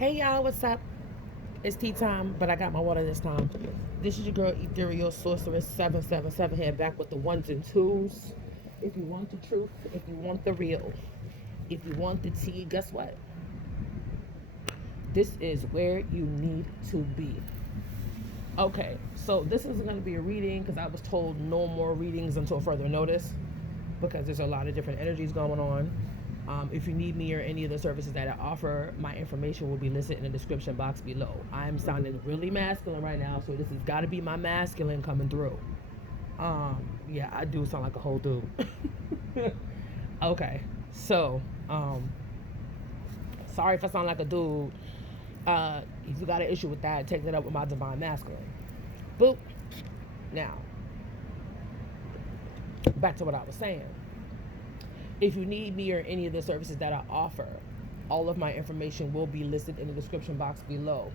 Hey y'all, what's up? It's tea time, but I got my water this time. This is your girl Ethereal Sorceress 777 here, back with the ones and twos. If you want the truth, if you want the real, if you want the tea, guess what? This is where you need to be. Okay, so this is going to be a reading because I was told no more readings until further notice because there's a lot of different energies going on. If you need me or any of the services that I offer, my information will be listed in the description box below. I'm sounding really masculine right now, so this has got to be my masculine coming through. Yeah, I do sound like a whole dude. Okay, so sorry if I sound like a dude. If you got an issue with that, take that up with my divine masculine. Boop. Now, back to what I was saying. If you need me or any of the services that I offer, all of my information will be listed in the description box below.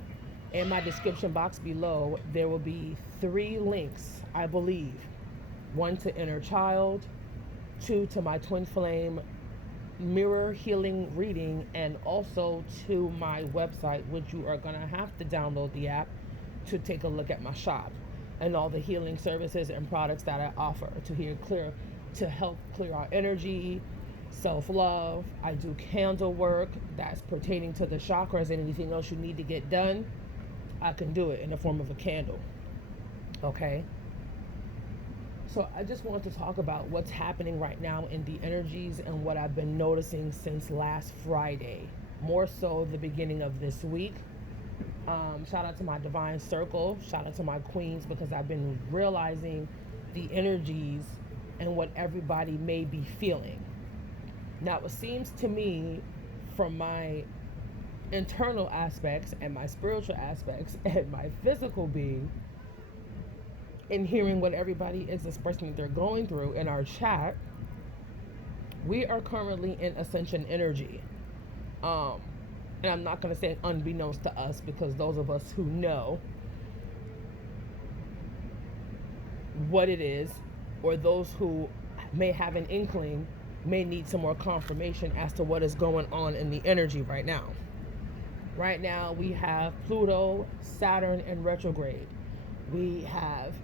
In my description box below, there will be 3 links, I believe. 1 to Inner Child, 2 to my Twin Flame mirror healing reading, and also to my website, which you are going to have to download the app to take a look at my shop and all the healing services and products that I offer to help clear our energy, self-love. I do candle work that's pertaining to the chakras, and anything else you need to get done, I can do it in the form of a candle. Okay? So I just want to talk about what's happening right now in the energies and what I've been noticing since last Friday, more so the beginning of this week. Shout out to my divine circle, shout out to my queens, because I've been realizing the energies and what everybody may be feeling. Now, it seems to me, from my internal aspects and my spiritual aspects and my physical being, and hearing what everybody is expressing they're going through in our chat, we are currently in ascension energy. And I'm not going to say unbeknownst to us, because those of us who know what it is, or those who may have an inkling, may need some more confirmation as to what is going on in the energy right now. Right now, we have Pluto, Saturn in retrograde. We have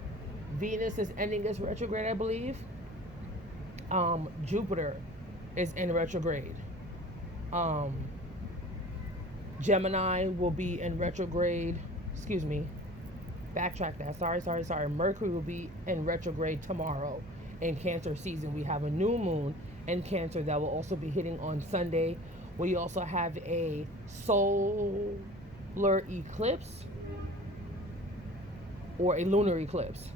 Venus is ending its retrograde, I believe. Jupiter is in retrograde. Gemini will be in retrograde. Excuse me. Backtrack that. Sorry. Mercury will be in retrograde tomorrow. In Cancer season, we have a new moon in Cancer that will also be hitting on Sunday. We also have a solar eclipse or a lunar eclipse.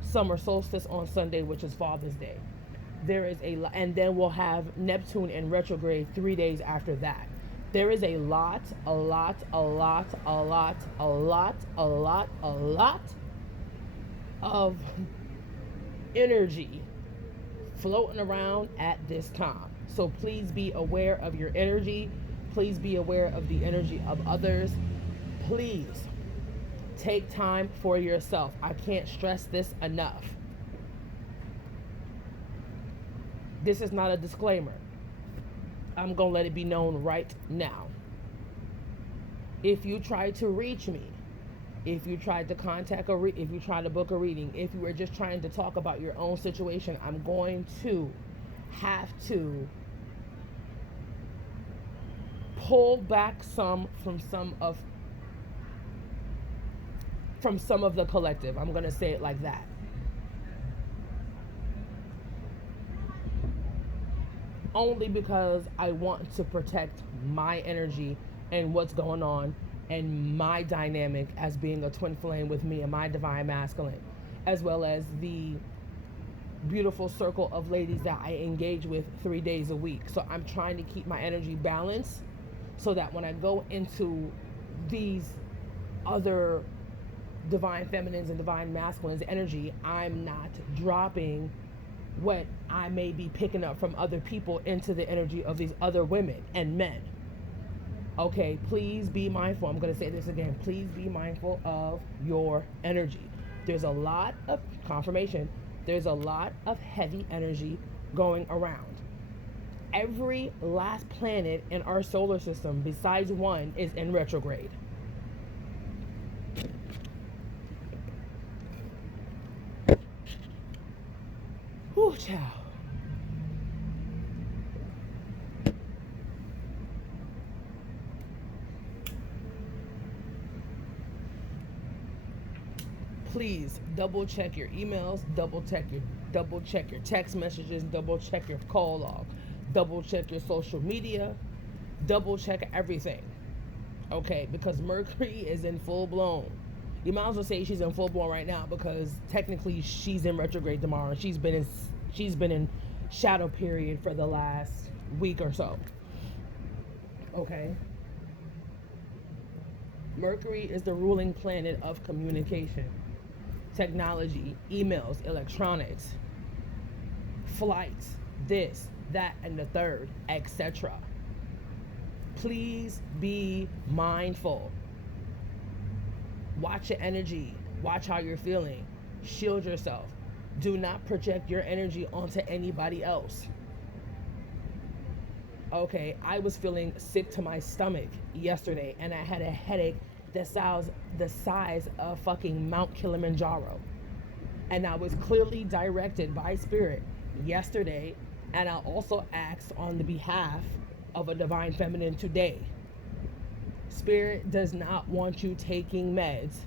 Summer solstice on Sunday, which is Father's Day. And then we'll have Neptune in retrograde 3 days after that. There is a lot of energy floating around at this time. So please be aware of your energy. Please be aware of the energy of others. Please take time for yourself. I can't stress this enough. This is not a disclaimer. I'm going to let it be known right now. If you try to reach me, if you tried to if you try to book a reading, if you were just trying to talk about your own situation, I'm going to have to pull back from some of the collective. I'm going to say it like that. Only because I want to protect my energy and what's going on and my dynamic as being a twin flame with me and my divine masculine, as well as the beautiful circle of ladies that I engage with 3 days a week. So I'm trying to keep my energy balanced so that when I go into these other divine feminines and divine masculines energy, I'm not dropping what I may be picking up from other people into the energy of these other women and men. Okay, please be mindful. I'm going to say this again. Please be mindful of your energy. There's a lot of heavy energy going around. Every last planet in our solar system, besides one, is in retrograde. Whew, child. Please double check your emails, double check your text messages, double check your call log, double check your social media, double check everything. Okay, because Mercury is in full blown. You might as well say she's in full blown right now, because technically she's in retrograde tomorrow. She's been in shadow period for the last week or so. Okay. Mercury is the ruling planet of communication, technology, emails, electronics, flights, this, that, and the third, etc. Please be mindful. Watch your energy. Watch how you're feeling. Shield yourself. Do not project your energy onto anybody else. Okay, I was feeling sick to my stomach yesterday, and I had a headache the size of fucking Mount Kilimanjaro. And I was clearly directed by Spirit yesterday, and I also asked on the behalf of a divine feminine today. Spirit does not want you taking meds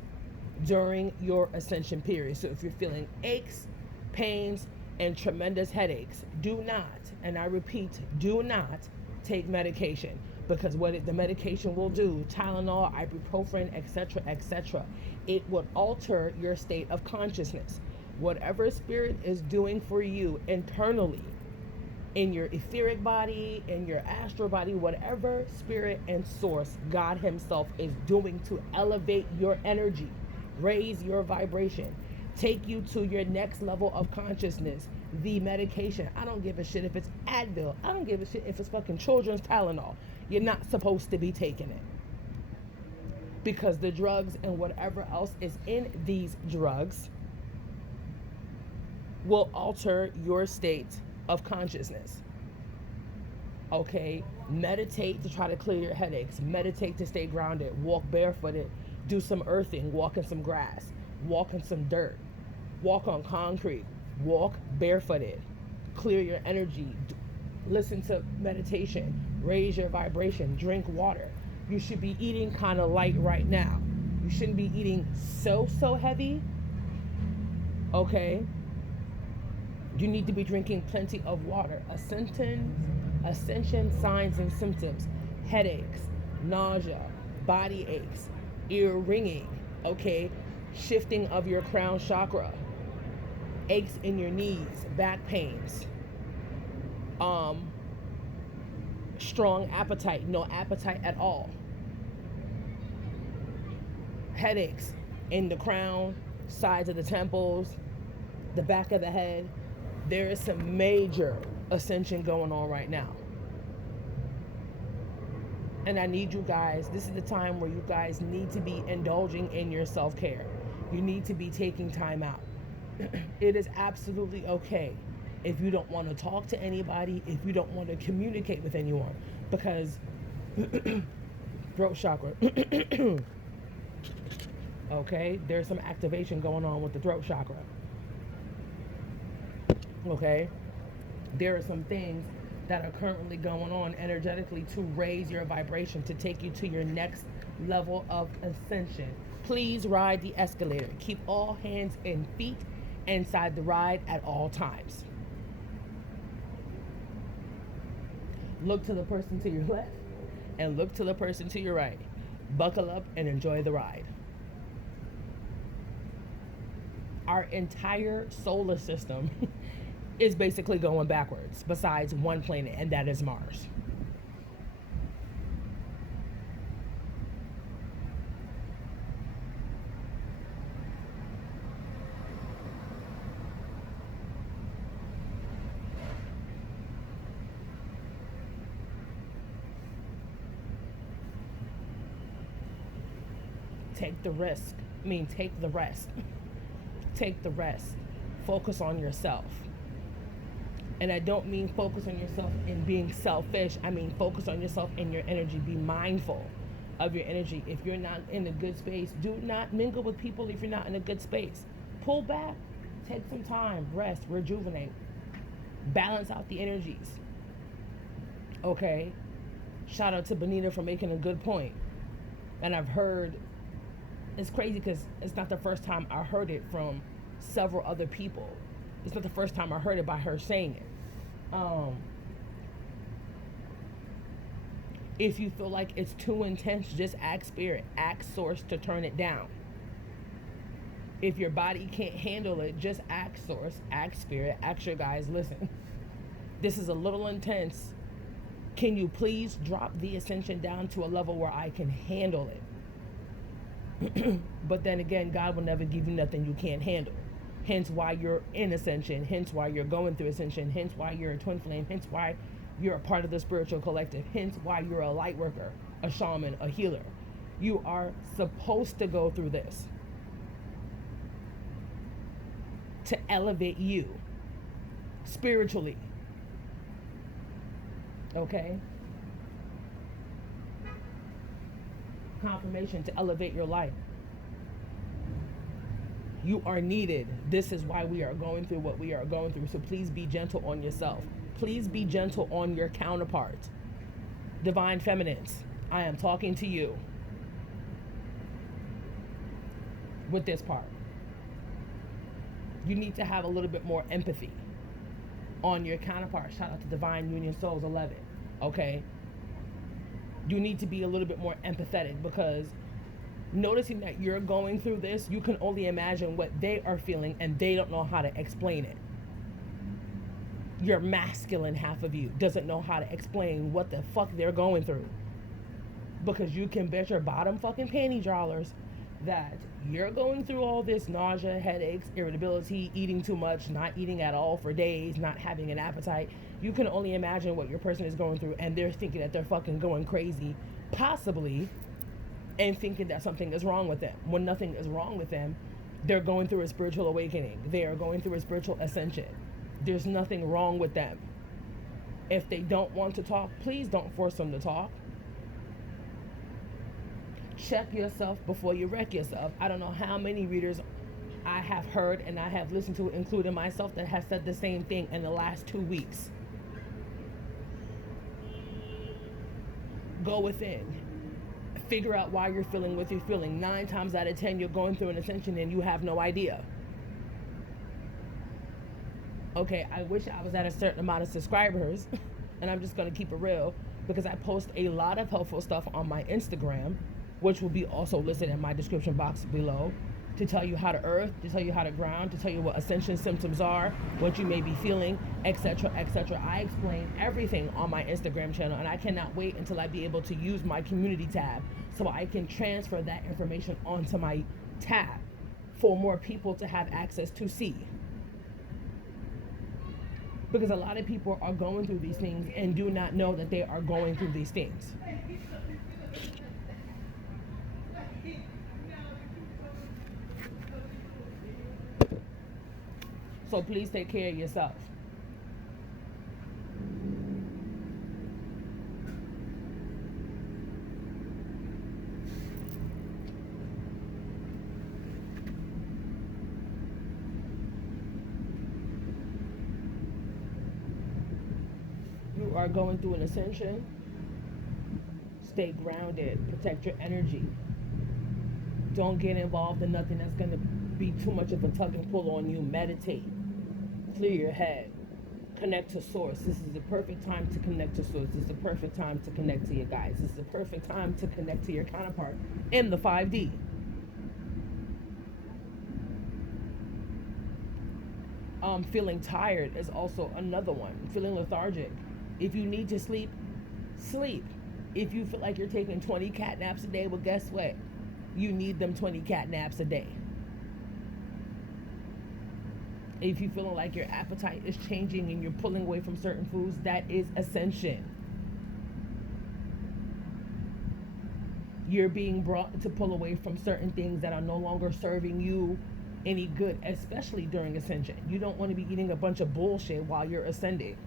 during your ascension period. So if you're feeling aches, pains, and tremendous headaches, do not, and I repeat, do not take medication, because what the medication will do, Tylenol, ibuprofen, etc., it would alter your state of consciousness. Whatever Spirit is doing for you internally, in your etheric body, in your astral body, whatever Spirit and Source, God Himself, is doing to elevate your energy, raise your vibration, take you to your next level of consciousness. The medication, I don't give a shit if it's Advil. I don't give a shit if it's fucking children's Tylenol. You're not supposed to be taking it. Because the drugs and whatever else is in these drugs will alter your state of consciousness. Okay? Meditate to try to clear your headaches. Meditate to stay grounded. Walk barefooted. Do some earthing. Walk in some grass. Walk in some dirt. Walk on concrete. Walk barefooted. Clear your energy. Listen to meditation. Raise your vibration. Drink water. You should be eating kind of light right now. You shouldn't be eating so heavy. Okay? You need to be drinking plenty of water. Ascension signs and symptoms: headaches, nausea, body aches, ear ringing, okay? Shifting of your crown chakra, aches in your knees, back pains, strong appetite, no appetite at all, headaches in the crown, sides of the temples, the back of the head. There is some major ascension going on right now. And I need you guys, this is the time where you guys need to be indulging in your self-care. You need to be taking time out. It is absolutely okay if you don't want to talk to anybody, if you don't want to communicate with anyone, because throat chakra. Okay, there's some activation going on with the throat chakra. Okay, there are some things that are currently going on energetically to raise your vibration, to take you to your next level of ascension. Please ride the escalator. Keep all hands and feet inside the ride at all times. Look to the person to your left and look to the person to your right. Buckle up and enjoy the ride. Our entire solar system is basically going backwards, besides one planet, and that is Mars. Take the risk. Take the rest. Take the rest. Focus on yourself. And I don't mean focus on yourself in being selfish. I mean focus on yourself in your energy. Be mindful of your energy. If you're not in a good space, do not mingle with people if you're not in a good space. Pull back. Take some time. Rest. Rejuvenate. Balance out the energies. Okay? Shout out to Benita for making a good point. And I've heard, it's crazy because it's not the first time I heard it from several other people. It's not the first time I heard it by her saying it. If you feel like it's too intense, just ask spirit, ask source to turn it down. If your body can't handle it, just ask source, ask spirit, ask your guys, listen, this is a little intense. Can you please drop the ascension down to a level where I can handle it? But then again, God will never give you nothing you can't handle. Hence why you're in ascension, hence why you're going through ascension, hence why you're a twin flame, hence why you're a part of the spiritual collective, hence why you're a light worker, a shaman, a healer. You are supposed to go through this to elevate you spiritually. Okay? Confirmation to elevate your life. You are needed. This is why we are going through what we are going through. So please be gentle on yourself. Please be gentle on your counterpart. Divine feminines, I am talking to you with this part. You need to have a little bit more empathy on your counterpart. Shout out to Divine Union Souls 11. Okay? You need to be a little bit more empathetic, because noticing that you're going through this, you can only imagine what they are feeling, and they don't know how to explain it. Your masculine half of you doesn't know how to explain what the fuck they're going through, because you can bet your bottom fucking panty drawlers that you're going through all this nausea, headaches, irritability, eating too much, not eating at all for days, not having an appetite. You can only imagine what your person is going through, and they're thinking that they're fucking going crazy, possibly, and thinking that something is wrong with them, when nothing is wrong with them. They're going through a spiritual awakening. They are going through a spiritual ascension. There's nothing wrong with them. If they don't want to talk, please don't force them to talk. Check yourself before you wreck yourself. I don't know how many readers I have heard and I have listened to, including myself, that have said the same thing in the last 2 weeks. Go within. Figure out why you're feeling what you're feeling. 9 times out of 10, you're going through an ascension and you have no idea. Okay, I wish I was at a certain amount of subscribers, and I'm just going to keep it real, because I post a lot of helpful stuff on my Instagram, which will be also listed in my description box below, to tell you how to earth, to tell you how to ground, to tell you what ascension symptoms are, what you may be feeling, etc., etc. I explain everything on my Instagram channel, and I cannot wait until I be able to use my community tab so I can transfer that information onto my tab for more people to have access to see. Because a lot of people are going through these things and do not know that they are going through these things. So please take care of yourself. You are going through an ascension. Stay grounded. Protect your energy. Don't get involved in nothing that's going to be too much of a tug and pull on you. Meditate. Clear your head. Connect to source. This is the perfect time to connect to source. This is the perfect time to connect to your guides. This is the perfect time to connect to your counterpart in the 5D. Feeling tired is also another one. Feeling lethargic. If you need to sleep, sleep. If you feel like you're taking 20 cat naps a day, well, guess what? You need them 20 cat naps a day. If you're feeling like your appetite is changing and you're pulling away from certain foods, that is ascension. You're being brought to pull away from certain things that are no longer serving you any good, especially during ascension. You don't want to be eating a bunch of bullshit while you're ascending.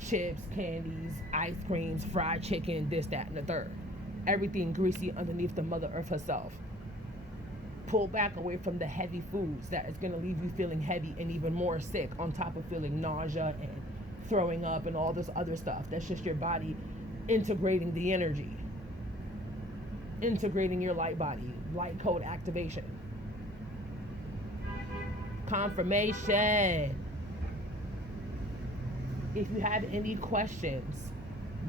Chips, candies, ice creams, fried chicken, this, that, and the third. Everything greasy underneath the Mother Earth herself. Pull back away from the heavy foods that is going to leave you feeling heavy and even more sick, on top of feeling nausea and throwing up and all this other stuff. That's just your body integrating the energy, integrating your light body, light code activation. Confirmation. If you have any questions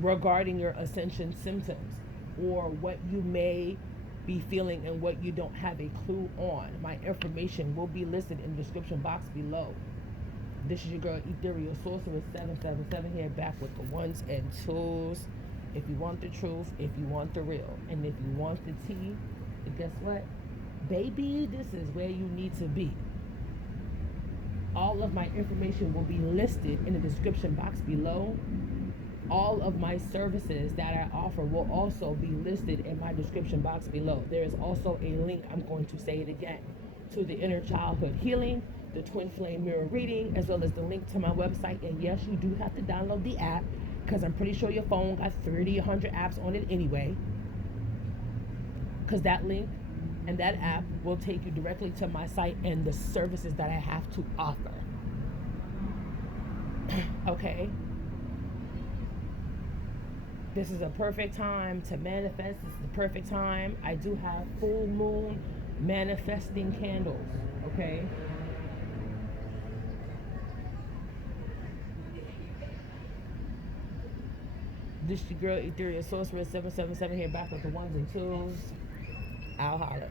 regarding your ascension symptoms, or what you may be feeling and what you don't have a clue on, my information will be listed in the description box below. This is your girl Ethereal Sorceress 777 here, back with the ones and twos. If you want the truth, if you want the real, and if you want the tea, then guess what? Baby, this is where you need to be. All of my information will be listed in the description box below. All of my services that I offer will also be listed in my description box below. There is also a link, I'm going to say it again, to the inner childhood healing, the twin flame mirror reading, as well as the link to my website. And yes, you do have to download the app, because I'm pretty sure your phone got 30, 100 apps on it anyway. Because that link and that app will take you directly to my site and the services that I have to offer. Okay? This is a perfect time to manifest. This is the perfect time. I do have full moon manifesting candles. Okay? This is your girl Ethereal Sorceress 777 here, back with the ones and twos. I'll holler.